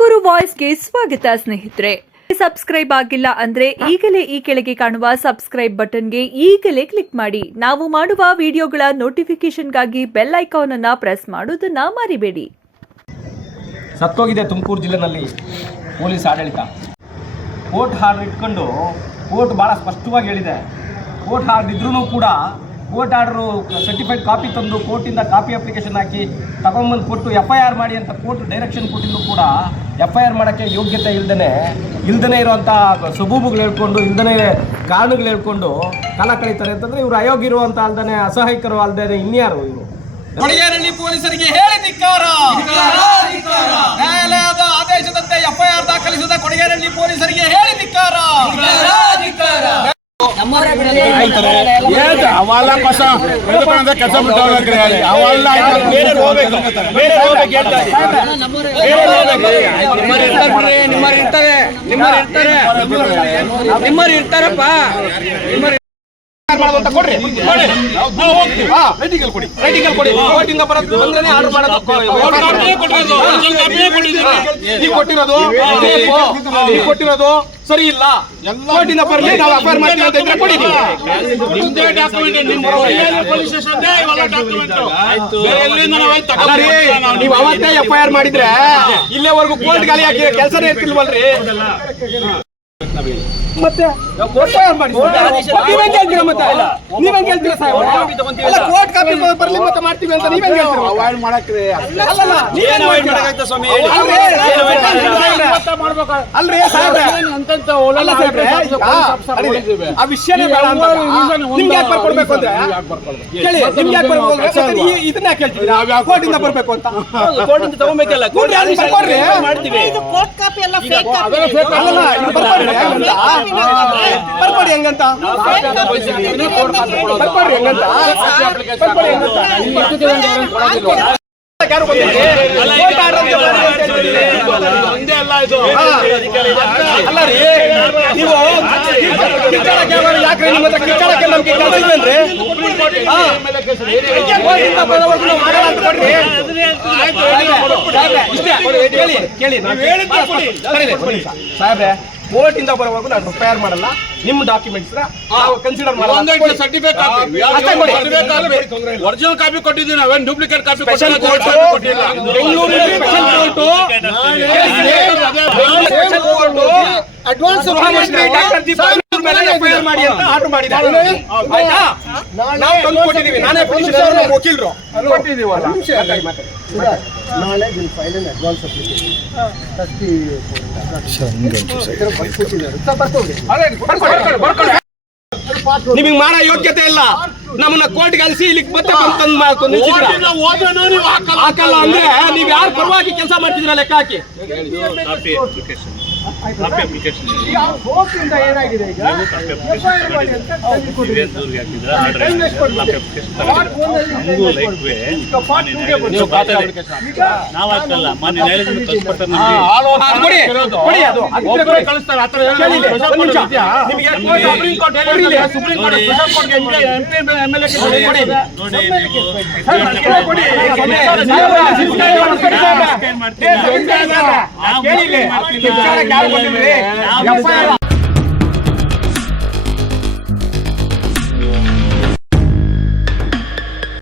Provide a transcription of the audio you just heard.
ತುಮಕೂರು ವಾಯ್ಸ್ಗೆ ಸ್ವಾಗತ ಸ್ನೇಹಿತರೆ. ಸಬ್ಸ್ಕ್ರೈಬ್ ಆಗಿಲ್ಲ ಅಂದ್ರೆ ಈಗಲೇ ಈ ಕೆಳಗೆ ಕಾಣುವ ಸಬ್ಸ್ಕ್ರೈಬ್ ಬಟನ್ಗೆ ಈಗಲೇ ಕ್ಲಿಕ್ ಮಾಡಿ. ನಾವು ಮಾಡುವ ವಿಡಿಯೋಗಳ ನೋಟಿಫಿಕೇಶನ್ಗಾಗಿ ಬೆಲ್ ಐಕಾನ್ ಅನ್ನು ಪ್ರೆಸ್ ಮಾಡೋದನ್ನ ಮರಿಬೇಡಿ. ಸತ್ತೋಗಿದೆ ತುಮಕೂರು ಜಿಲ್ಲೆನಲ್ಲಿ ಪೊಲೀಸ್ ಆಡಳಿತ. ಕೋರ್ಟ್ ಆರ್ಡರ್ ಇಟ್ಕೊಂಡು ಕೋರ್ಟ್ ಭಾಳ ಸ್ಪಷ್ಟವಾಗಿ ಹೇಳಿದೆ. ಕೋರ್ಟ್ ಆರ್ಡರ್ ಇದ್ರೂ ಕೂಡ ಕೋರ್ಟ್ ಆರ್ಡರು ಸರ್ಟಿಫೈಡ್ ಕಾಪಿ ತಂದು ಕೋರ್ಟಿಂದ ಕಾಪಿ ಅಪ್ಲಿಕೇಶನ್ ಹಾಕಿ ತಗೊಂಬಂದು ಕೊಟ್ಟು FIR ಮಾಡಿ ಅಂತ ಕೋರ್ಟ್ ಡೈರೆಕ್ಷನ್ ಕೊಟ್ಟಿದ್ದು ಕೂಡ FIR ಮಾಡೋಕ್ಕೆ ಯೋಗ್ಯತೆ ಇಲ್ದೇ ಇರುವಂಥ ಸಬೂಬುಗಳು ಹೇಳ್ಕೊಂಡು ಇಲ್ದೇ ಕಾರಣಗಳು ಹೇಳ್ಕೊಂಡು ಕಾಲ ಕಳೀತಾರೆ ಅಂತಂದರೆ ಇವರು ಅಯೋಗ್ಯರು ಅಂತ ಅಲ್ದೇ ಅಸಹಾಯಕರು ಅಲ್ದೇ ಇನ್ಯಾರು ಇವರು. ಕೊಡಗೇರಳ್ಳಿ ಪೊಲೀಸರಿಗೆ ಹೇಳಿ ಧಿಕ್ಕಾರ. ನ್ಯಾಯಾಲಯದ ಆದೇಶದಂತೆ FIR ದಾಖಲಿಸಿದ ಕೊಡಗೇರಳ್ಳಿ ಪೊಲೀಸರಿಗೆ ಹೇಳಿ ಧಿಕ್ಕಾರ. ಇರ್ತಾರಪ್ಪ ಕೊಡ್ರಿ ಕೋರ್ಟಿಂದ ಬರೋದು ಬಂದ್ರೆ ಆರ್ಡರ್ ಕೊಟ್ಟಿರೋದು ಸರಿ ಇಲ್ಲ. ಕೋರ್ಟಿಂದ ಬರಲಿ ನಾವು FIR ಮಾಡ್ತೀವಿ ಅಂತ ಇದ್ರೆ ಕೊಡಿ. ನೀವು ಅವತ್ತೇ FIR ಮಾಡಿದ್ರೆ ಇಲ್ಲೇವರೆಗೂ ಕೋರ್ಟ್ ಗಾಲಿ ಹಾಕಿ ಕೆಲಸನೇ ಇರ್ತಿಲ್ವಲ್ರಿ. ಮತ್ತೆ ಕೋರ್ಟ್ ಕೇಳ್ತೀರಾ? ಮತ್ತೆ ನೀವೇನ್ ಕೇಳ್ತೀರಾ ಸಾಹೇಬ್? ಕೋರ್ಟ್ ಕಾಪಿ ಬರ್ಲಿ ಮತ್ತೆ ಮಾಡ್ತೀವಿ ಅಂತ ನೀವೇನ್ ಹೇಳ್ತೀರಾ? ಅವಾಯ್ಡ್ ಮಾಡಕ್ರಿ ಅಲ್ರಿ ಸಾಹೇಬ್ರೆ, ಆ ವಿಷಯನೇ ಬೇಡ ಅಂತ ನಿಮ್ಗೆ ಯಾಕೆ ಬರ್ಕೊಡ್ಬೇಕು ಅಂದ್ರೆ ಕೇಳಿ. ನಿಮ್ಗೆ ಯಾಕೆ ಬರ್ಬೇಕು ಇದನ್ನ ಯಾಕೆ ಹೇಳ್ತೀವಿ? ಕೋರ್ಟಿಂದ ಬರ್ಬೇಕು ಅಂತ ಕೋರ್ಟಿಂದ ತಗೋಬೇಕಲ್ಲ. ಬರ್ಕೊಡಿ ಹೆಂಗಂತ ಬರ್ಕೊಡಿ ಹೆಂಗಂತ ಅಲ್ಲ ರೀ, ನೀವು ಯಾಕ್ರಿ ನಿಮ್ಮ ಹತ್ರ ಕಿಚ್ಚಾಡಕ್ಕೆ ನಮ್ಗೆ ಕೆಲಸ ಇಲ್ವೇನ್ರಿ? ಸಾಹೇಬ್ರೆ, ಕೋರ್ಟ್ ಇಂದ ಬರೋವರೆಗೂ ನಾನು FIR ಮಾಡಲ್ಲ. ನಿಮ್ಮ ಡಾಕ್ಯುಮೆಂಟ್ಸ್ ಕನ್ಸಿಡರ್ ಮಾಡಲ್ಲ. ಒರಿಜಿನಲ್ ಕಾಪಿ ಕೊಟ್ಟಿದ್ದೀವಿ, ನಾವೇನು ಡೂಪ್ಲಿಕೇಟ್ ಕಾಪಿ ಅಡ್ವಾನ್ಸ್ FIR ಮಾಡಿ ಅಂತ ಆರ್ಡರ್ ಮಾಡಿದ್ದಾರೆ. ಆಯ್ತಾ? ನಾವು ತಂದು ಕೊಟ್ಟಿದ್ದೀವಿ. ನಾನೇ ವಕೀಲರು ಕೊಟ್ಟಿದ್ದೀವಲ್ಲ. ನಾಳೆ will file an advance application. ನಿಮಗೆ ಮಾಡೋ ಯೋಗ್ಯತೆ ಇಲ್ಲ. ನಮ್ಮನ್ನ ಕೋರ್ಟ್ ಕಳಿಸಿ ಇಲ್ಲಿಗೆ ಮತ್ತೆ ಹಾಕಲ್ಲ ಅಂದ್ರೆ ನೀವ್ ಯಾರು ಪರವಾಗಿ ಕೆಲಸ ಮಾಡ್ತಿದ್ರ ಲೆಕ್ಕ ಹಾಕಿ. ಏನಾಗಿದೆ ಈಗ ಕೇಳಿ